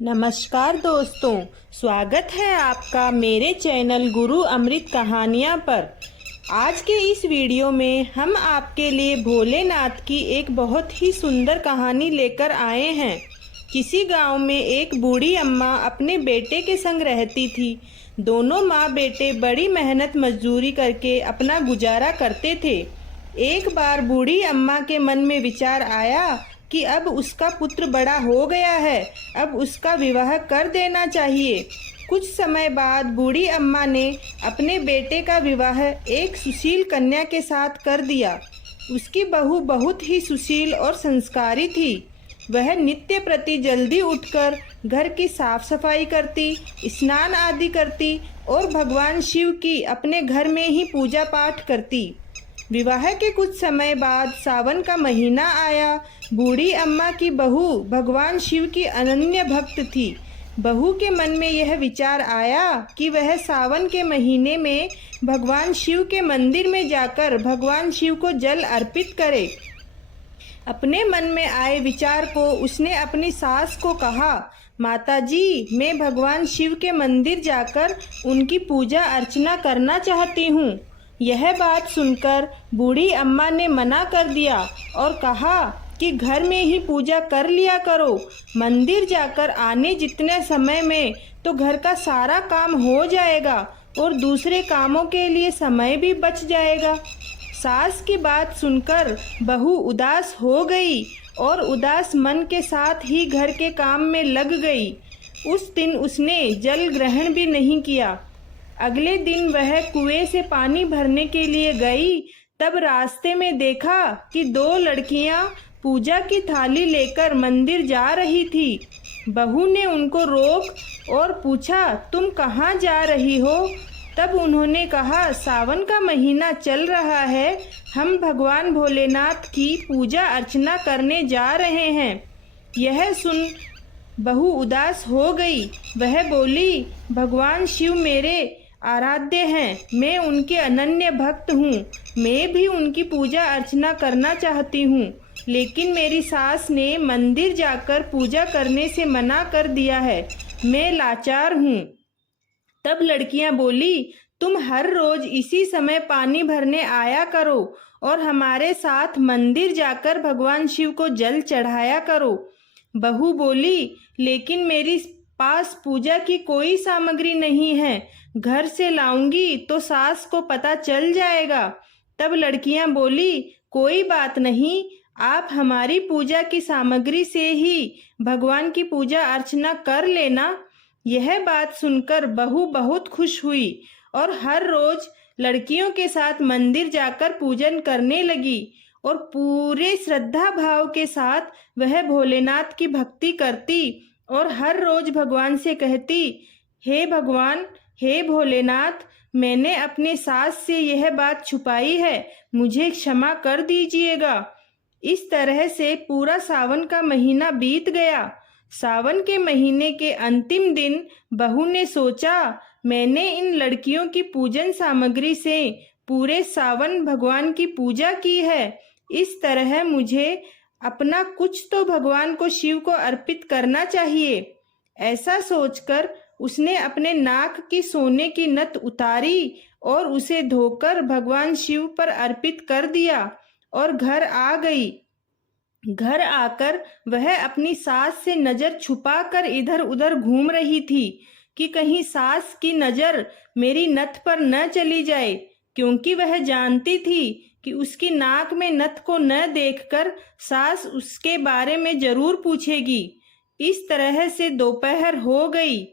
नमस्कार दोस्तों, स्वागत है आपका मेरे चैनल गुरु अमृत कहानियाँ पर। आज के इस वीडियो में हम आपके लिए भोलेनाथ की एक बहुत ही सुंदर कहानी लेकर आए हैं। किसी गांव में एक बूढ़ी अम्मा अपने बेटे के संग रहती थी। दोनों माँ बेटे बड़ी मेहनत मजदूरी करके अपना गुजारा करते थे। एक बार बूढ़ी अम्मा के मन में विचार आया कि अब उसका पुत्र बड़ा हो गया है, अब उसका विवाह कर देना चाहिए। कुछ समय बाद बूढ़ी अम्मा ने अपने बेटे का विवाह एक सुशील कन्या के साथ कर दिया। उसकी बहू बहुत ही सुशील और संस्कारी थी। वह नित्य प्रति जल्दी उठकर घर की साफ सफाई करती, स्नान आदि करती और भगवान शिव की अपने घर में ही पूजा पाठ करती। विवाह के कुछ समय बाद सावन का महीना आया। बूढ़ी अम्मा की बहू भगवान शिव की अनन्य भक्त थी। बहू के मन में यह विचार आया कि वह सावन के महीने में भगवान शिव के मंदिर में जाकर भगवान शिव को जल अर्पित करे। अपने मन में आए विचार को उसने अपनी सास को कहा, माताजी, मैं भगवान शिव के मंदिर जाकर उनकी पूजा अर्चना करना चाहती हूँ। यह बात सुनकर बूढ़ी अम्मा ने मना कर दिया और कहा कि घर में ही पूजा कर लिया करो। मंदिर जाकर आने जितने समय में तो घर का सारा काम हो जाएगा और दूसरे कामों के लिए समय भी बच जाएगा। सास की बात सुनकर बहू उदास हो गई और उदास मन के साथ ही घर के काम में लग गई। उस दिन उसने जल ग्रहण भी नहीं किया। अगले दिन वह कुएं से पानी भरने के लिए गई। तब रास्ते में देखा कि दो लड़कियां पूजा की थाली लेकर मंदिर जा रही थी। बहू ने उनको रोक और पूछा, तुम कहाँ जा रही हो? तब उन्होंने कहा, सावन का महीना चल रहा है, हम भगवान भोलेनाथ की पूजा अर्चना करने जा रहे हैं। यह सुन बहू उदास हो गई। वह बोली, भगवान शिव मेरे आराध्य हैं, मैं उनके अनन्य भक्त हूँ, मैं भी उनकी पूजा अर्चना करना चाहती हूँ, लेकिन मेरी सास ने मंदिर जाकर पूजा करने से मना कर दिया है, मैं लाचार हूँ। तब लड़कियां बोली, तुम हर रोज इसी समय पानी भरने आया करो और हमारे साथ मंदिर जाकर भगवान शिव को जल चढ़ाया करो। बहू बोली, लेकिन मेरी पास पूजा की कोई सामग्री नहीं है, घर से लाऊंगी तो सास को पता चल जाएगा। तब लड़कियां बोली, कोई बात नहीं, आप हमारी पूजा की सामग्री से ही भगवान की पूजा अर्चना कर लेना। यह बात सुनकर बहू बहुत खुश हुई और हर रोज लड़कियों के साथ मंदिर जाकर पूजन करने लगी और पूरे श्रद्धा भाव के साथ वह भोलेनाथ की भक्ति करती और हर रोज भगवान से कहती, हे भगवान, हे भोलेनाथ, मैंने अपने सास से यह बात छुपाई है, मुझे क्षमा कर दीजिएगा। इस तरह से पूरा सावन का महीना बीत गया। सावन के महीने के अंतिम दिन बहू ने सोचा, मैंने इन लड़कियों की पूजन सामग्री से पूरे सावन भगवान की पूजा की है, इस तरह मुझे अपना कुछ तो भगवान को शिव को अर्पित करना चाहिए। ऐसा सोचकर उसने अपने नाक की सोने की नथ उतारी और उसे धोकर भगवान शिव पर अर्पित कर दिया और घर आ गई। घर आकर वह अपनी सास से नजर छुपाकर इधर उधर घूम रही थी कि कहीं सास की नजर मेरी नथ पर न चली जाए, क्योंकि वह जानती थी कि उसकी नाक में नथ को न देखकर सास उसके बारे में जरूर पूछेगी। इस तरह से दोपहर हो गई।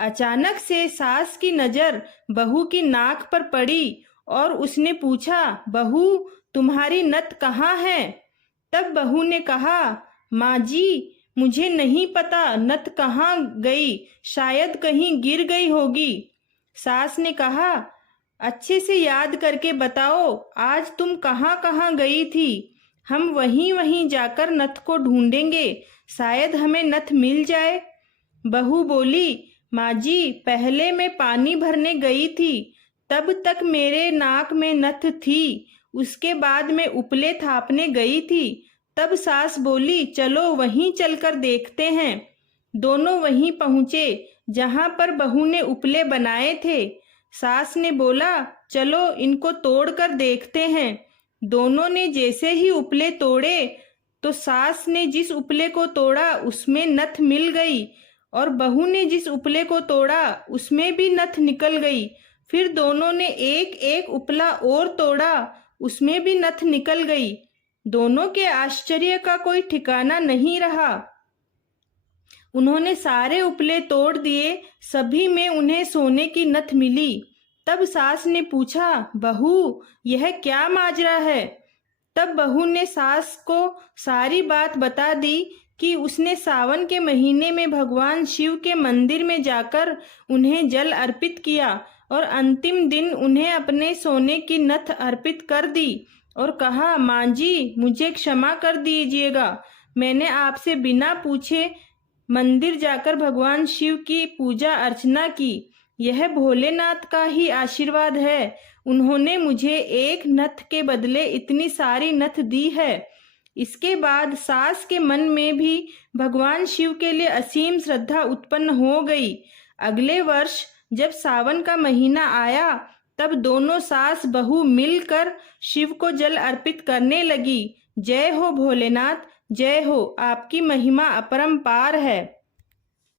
अचानक से सास की नजर बहू की नाक पर पड़ी और उसने पूछा, बहू, तुम्हारी नथ कहाँ है? तब बहू ने कहा, माँ जी, मुझे नहीं पता नथ कहाँ गई, शायद कहीं गिर गई होगी। सास ने कहा, अच्छे से याद करके बताओ, आज तुम कहाँ कहाँ गई थी? हम वहीं वहीं जाकर नथ को ढूंढेंगे, शायद हमें नथ मिल जाए। बहू बोली, माँ जी, पहले मैं पानी भरने गई थी, तब तक मेरे नाक में नथ थी। उसके बाद मैं उपले थापने गई थी, तब सास बोली, चलो वहीं चलकर देखते हैं। दोनों वहीं पहुँचे जहाँ पर बहू ने उपले बनाए थे। सास ने बोला, चलो इनको तोड़ कर देखते हैं। दोनों ने जैसे ही उपले तोड़े तो सास ने जिस उपले को तोड़ा उसमें नथ मिल गई और बहू ने जिस उपले को तोड़ा उसमें भी नथ निकल गई। फिर दोनों ने एक एक उपला और तोड़ा, उसमें भी नथ निकल गई। दोनों के आश्चर्य का कोई ठिकाना नहीं रहा। उन्होंने सारे उपले तोड़ दिए, सभी में उन्हें सोने की नथ मिली। तब सास ने पूछा, बहू यह क्या माजरा है? तब बहू ने सास को सारी बात बता दी कि उसने सावन के महीने में भगवान शिव के मंदिर में जाकर उन्हें जल अर्पित किया और अंतिम दिन उन्हें अपने सोने की नथ अर्पित कर दी और कहा, माँ जी मुझे क्षमा कर दीजिएगा, मैंने आपसे बिना पूछे मंदिर जाकर भगवान शिव की पूजा अर्चना की। यह भोलेनाथ का ही आशीर्वाद है, उन्होंने मुझे एक नथ के बदले इतनी सारी नथ दी है। इसके बाद सास के मन में भी भगवान शिव के लिए असीम श्रद्धा उत्पन्न हो गई। अगले वर्ष जब सावन का महीना आया तब दोनों सास बहू मिलकर शिव को जल अर्पित करने लगी। जय हो भोलेनाथ, जय हो, आपकी महिमा अपरंपार है।